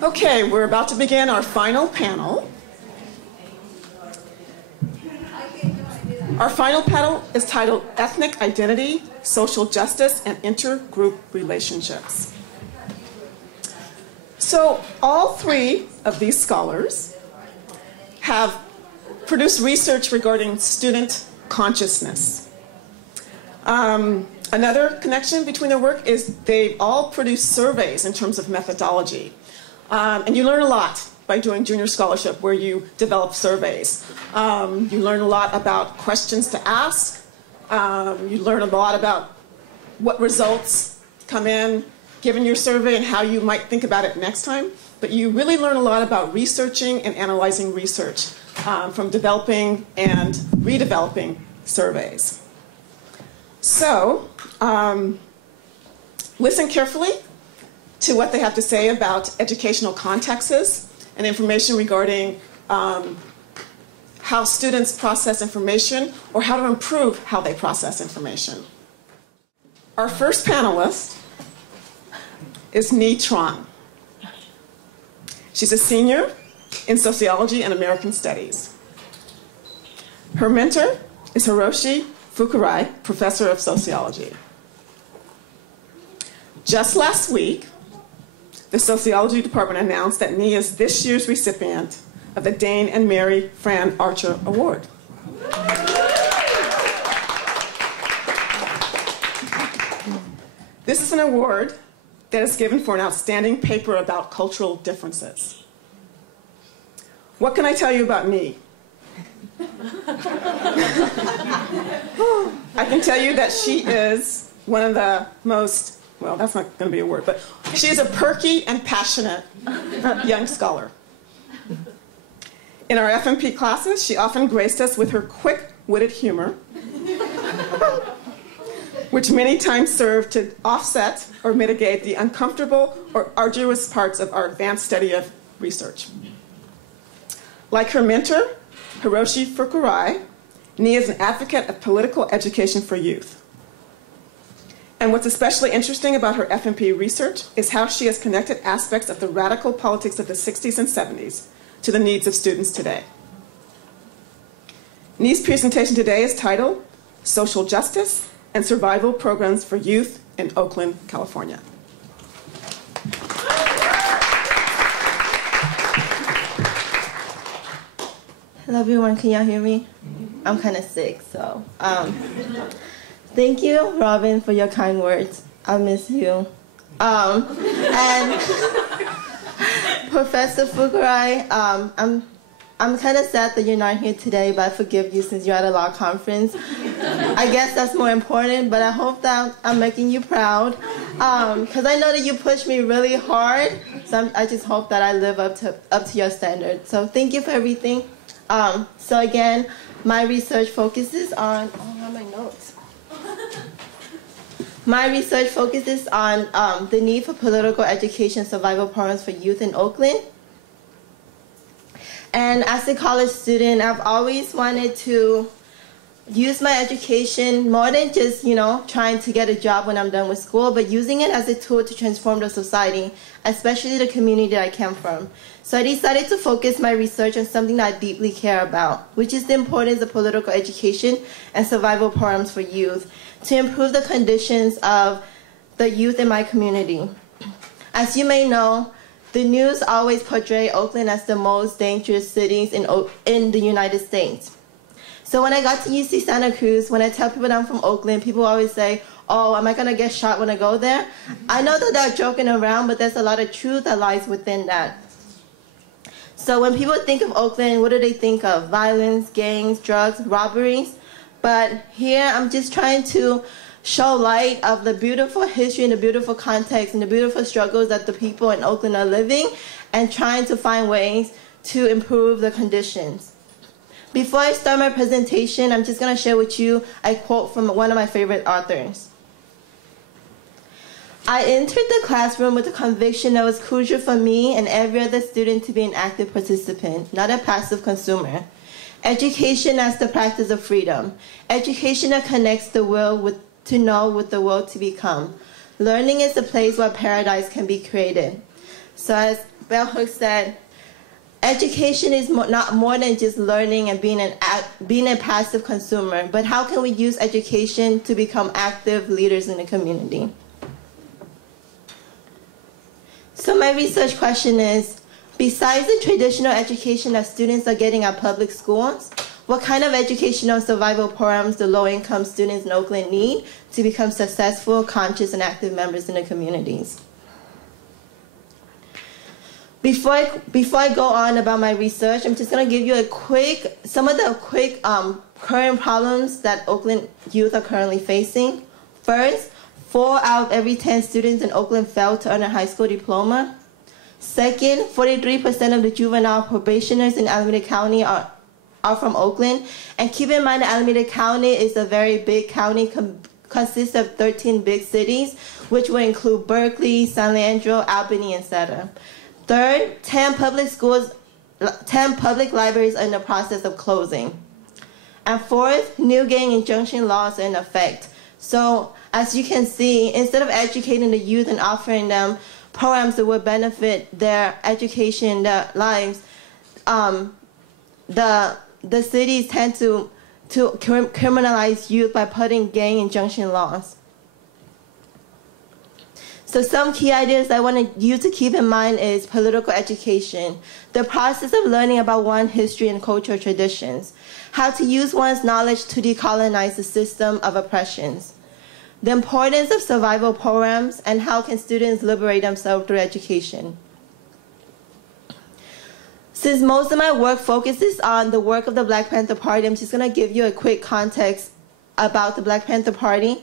Okay, we're about to begin our final panel. Our final panel is titled Ethnic Identity, Social Justice, and Intergroup Relationships. So all three of these scholars have produced research regarding student consciousness. Another connection between their work is they all produce surveys in terms of methodology. And you learn a lot by doing junior scholarship where you develop surveys. You learn a lot about questions to ask. You learn a lot about what results come in given your survey and how you might think about it next time. But you really learn a lot about researching and analyzing research from developing and redeveloping surveys. So, listen carefully to what they have to say about educational contexts and information regarding how students process information or how to improve how they process information. Our first panelist is Nhi Tran. She's a senior in sociology and American studies. Her mentor is Hiroshi Fukurai, professor of sociology. Just last week, the sociology department announced that Nhi is this year's recipient of the Dane and Mary Fran Archer Award. This is an award that is given for an outstanding paper about cultural differences. What can I tell you about Nhi? I can tell you that she is one of the most, well, that's not going to be a word, but she is a perky and passionate young scholar. In our FMP classes, she often graced us with her quick-witted humor, which many times served to offset or mitigate the uncomfortable or arduous parts of our advanced study of research. Like her mentor, Hiroshi Fukurai, Nhi is an advocate of political education for youth. And what's especially interesting about her FMP research is how she has connected aspects of the radical politics of the 60s and 70s to the needs of students today. Nhi's presentation today is titled Social Justice and Survival Programs for Youth in Oakland, California. Hello everyone, can y'all hear me? I'm kind of sick, so thank you, Robin, for your kind words. I miss you. And Professor Fukurai, I'm kind of sad that you're not here today, but I forgive you since you're at a law conference. I guess that's more important, but I hope that I'm making you proud, because I know that you pushed me really hard, so I just hope that I live up to your standards. So thank you for everything. So again, my research focuses on, oh, where are my notes? My research focuses on the need for political education survival programs for youth in Oakland. And as a college student, I've always wanted to use my education more than just, trying to get a job when I'm done with school, but using it as a tool to transform the society, especially the community that I came from. So I decided to focus my research on something that I deeply care about, which is the importance of political education and survival programs for youth to improve the conditions of the youth in my community. As you may know, the news always portray Oakland as the most dangerous cities in the United States. So when I got to UC Santa Cruz, when I tell people that I'm from Oakland, people always say, oh, am I going to get shot when I go there? I know that they're joking around, but there's a lot of truth that lies within that. So when people think of Oakland, what do they think of? Violence, gangs, drugs, robberies. But here I'm just trying to show light of the beautiful history and the beautiful context and the beautiful struggles that the people in Oakland are living and trying to find ways to improve the conditions. Before I start my presentation, I'm just going to share with you a quote from one of my favorite authors. I entered the classroom with the conviction that it was crucial for me and every other student to be an active participant, not a passive consumer. Education as the practice of freedom. Education that connects the will to know with the will to become. Learning is the place where paradise can be created. So as Bell Hooks said, education is not more than just learning and being a passive consumer, but how can we use education to become active leaders in the community? So my research question is, besides the traditional education that students are getting at public schools, what kind of educational survival programs do low-income students in Oakland need to become successful, conscious, and active members in the communities? Before I go on about my research, I'm just going to give you some of the quick current problems that Oakland youth are currently facing. First, 4 out of every 10 students in Oakland fail to earn a high school diploma. Second, 43% of the juvenile probationers in Alameda County are from Oakland. And keep in mind that Alameda County is a very big county, consists of 13 big cities, which will include Berkeley, San Leandro, Albany, etc. Third, 10 public libraries are in the process of closing. And fourth, new gang injunction laws are in effect. So as you can see, instead of educating the youth and offering them programs that would benefit their education, their lives, the cities tend to criminalize youth by putting gang injunction laws. So some key ideas I want you to keep in mind is political education, the process of learning about one's history and cultural traditions, how to use one's knowledge to decolonize the system of oppressions, the importance of survival programs, and how can students liberate themselves through education. Since most of my work focuses on the work of the Black Panther Party, I'm just going to give you a quick context about the Black Panther Party.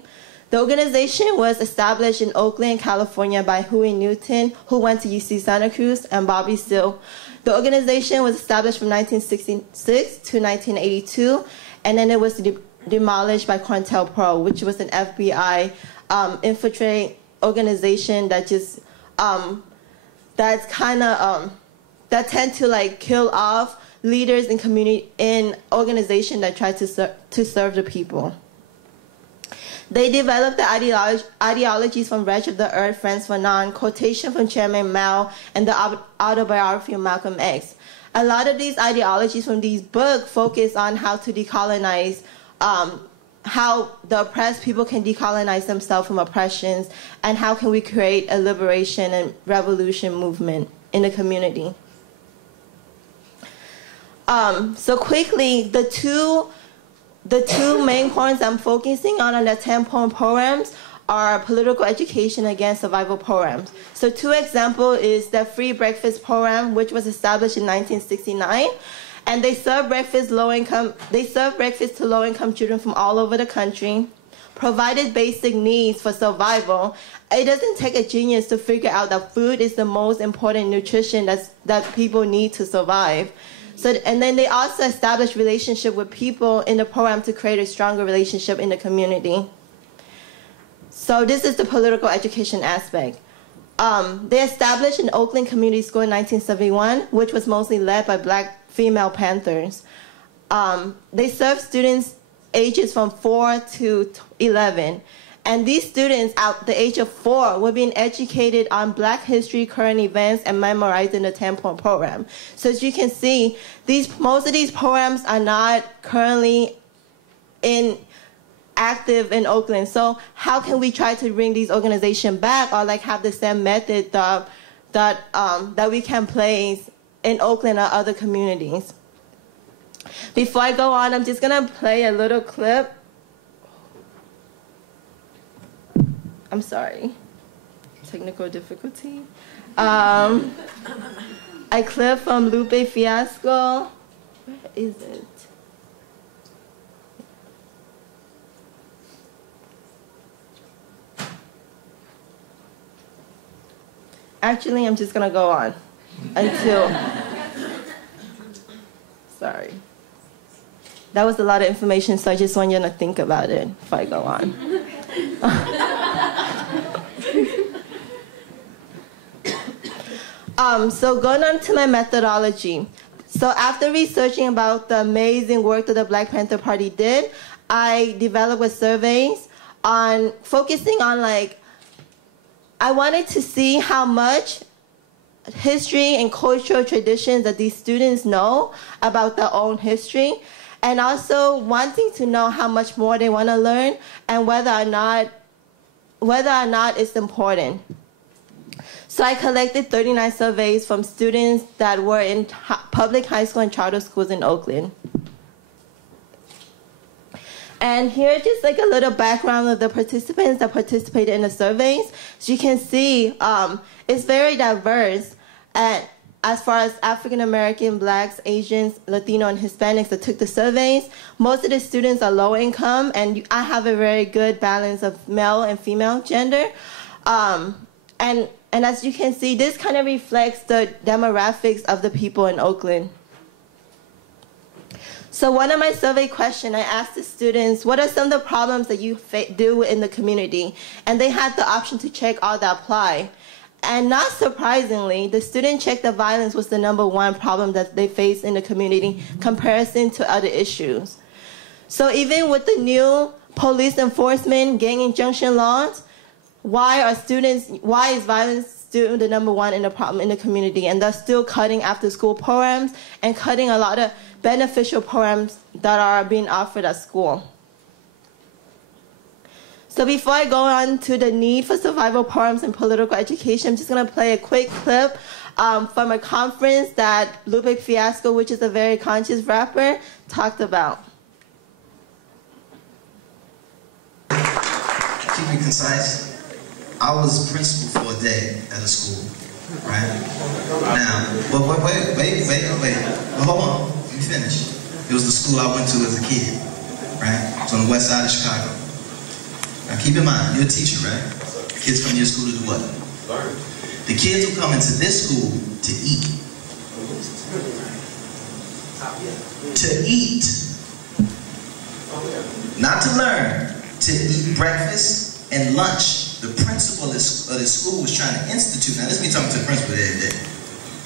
The organization was established in Oakland, California by Huey Newton, who went to UC Santa Cruz, and Bobby Seale. The organization was established from 1966 to 1982, and then it was demolished by COINTELPRO, which was an FBI infiltrating organization that just that tend to kill off leaders in community in organizations that try to serve the people. They developed the ideologies from Wretch of the Earth, Friends for None, quotation from Chairman Mao, and the autobiography of Malcolm X. A lot of these ideologies from these books focus on how to decolonize, how the oppressed people can decolonize themselves from oppressions, and how can we create a liberation and revolution movement in the community. So quickly, the two main points I'm focusing on the 10-point programs are political education against survival programs. So 2 examples is the free breakfast program, which was established in 1969, and they serve breakfast to low-income children from all over the country, provided basic needs for survival. It doesn't take a genius to figure out that food is the most important nutrition that people need to survive. So, and then they also establish relationship with people in the program to create a stronger relationship in the community. So this is the political education aspect. They established an Oakland Community School in 1971, which was mostly led by Black female Panthers. They served students ages from 4 to 11. And these students at the age of 4 were being educated on Black history, current events, and memorizing the 10-point program. So as you can see, most of these programs are not currently active in Oakland. So how can we try to bring these organizations back, or have the same method that we can place in Oakland or other communities? Before I go on, I'm just going to play a little clip. I'm sorry, technical difficulty. A clip from Lupe Fiasco. Where is it? Actually, I'm just gonna go on until, sorry. That was a lot of information, so I just want you to think about it before I go on. So going on to my methodology. So after researching about the amazing work that the Black Panther Party did, I developed a surveys focusing on I wanted to see how much history and cultural traditions that these students know about their own history, and also wanting to know how much more they want to learn and whether or not it's important. So I collected 39 surveys from students that were in public high school and charter schools in Oakland. And here, just like a little background of the participants that participated in the surveys. As you can see, it's very diverse. And as far as African American, Blacks, Asians, Latino, and Hispanics that took the surveys, most of the students are low income, and I have a very good balance of male and female gender. And as you can see, this kind of reflects the demographics of the people in Oakland. So one of my survey questions, I asked the students, what are some of the problems that you deal with in the community? And they had the option to check all that apply. And not surprisingly, the student checked that violence was the #1 problem that they face in the community in comparison to other issues. So even with the new police enforcement, gang injunction laws, why is violence still the #1 in the problem in the community? And they're still cutting after school programs and cutting a lot of beneficial programs that are being offered at school. So before I go on to the need for survival programs and political education, I'm just going to play a quick clip from a conference that Lupe Fiasco, which is a very conscious rapper, talked about. Keep it concise. I was principal for a day at a school, right? Now, wait. Hold on, let me finish. It was the school I went to as a kid, right? It's on the west side of Chicago. Now keep in mind, you're a teacher, right? Kids come to your school to do what? Learn. The kids will come into this school to eat. To eat. Not to learn. To eat breakfast and lunch. The principal of the school was trying to institute, now this is me talking to the principal the other day.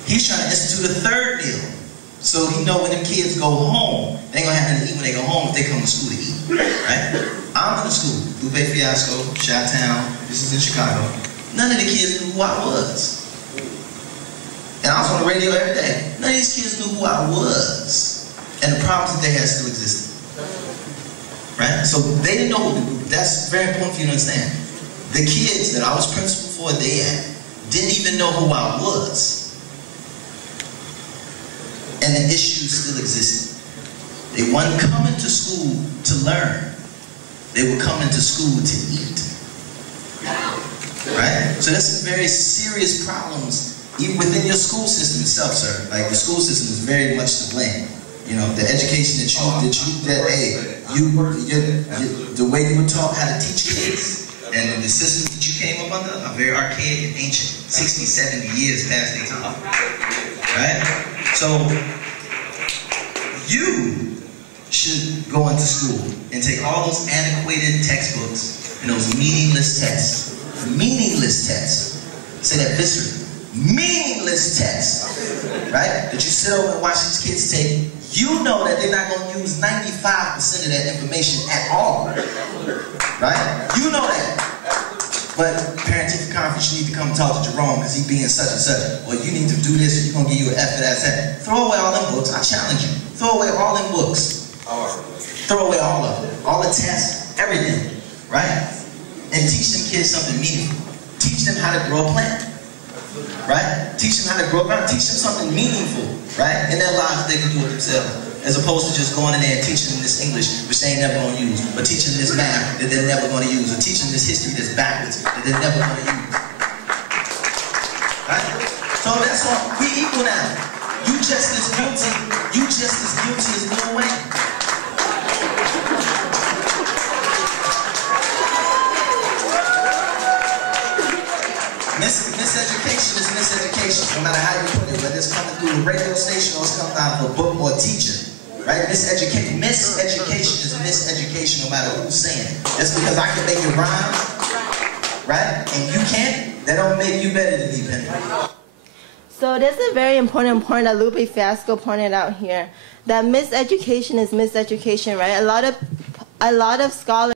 He's trying to institute a third meal. So he know when them kids go home, they ain't gonna have nothing to eat when they go home if they come to school to eat, right? I'm in the school, Lupe Fiasco, Chi-Town, this is in Chicago. None of the kids knew who I was. And I was on the radio every day. None of these kids knew who I was. And the problems that they had still existed. Right? So they didn't know who, that's very important for you to understand. The kids that I was principal for a day at didn't even know who I was. And the issues still existed. They weren't coming to school to learn. They were coming to school to eat. Right? So that's some very serious problems, even within your school system itself, sir. Like the school system is very much to blame. You know, the education the way you were taught how to teach kids, and the systems that you came up under are very archaic and ancient. 60, 70 years past their time. Right? So, you should go into school and take all those antiquated textbooks and those meaningless tests. Meaningless tests. Say that viscerally. Meaningless tests. Right? That you sit over and watch these kids take. You know that they're not going to use 95% of that information at all. Right? You know that. But parent-teacher conference, you need to come talk to Jerome because he's being such and such. Or you need to do this, or you're going to give you an F for that. Throw away all them books. I challenge you. Throw away all them books. Throw away all of them. All the tests, everything. Right? And teach them kids something meaningful. Teach them how to grow a plant. Right? Teach them how to grow a plant. Teach them something meaningful. Right? In their lives, they can do it themselves. As opposed to just going in there and teaching them this English, which they ain't never going to use, or teaching them this math that they're never going to use, or teaching them this history that's backwards that they're never going to use. Right? So that's all. We equal now. You just as guilty. You just as guilty as Lil Wayne. Miseducation is miseducation, no matter how you put it, whether it's coming through a radio station or it's coming out of a book or a teacher. Right? Miseducation is miseducation no matter who's saying it. Just because I can make it rhyme, right? And you can't, that don't make you better than me, Penny. So this is a very important point that Lupe Fiasco pointed out here. That miseducation is miseducation, right? A lot of scholars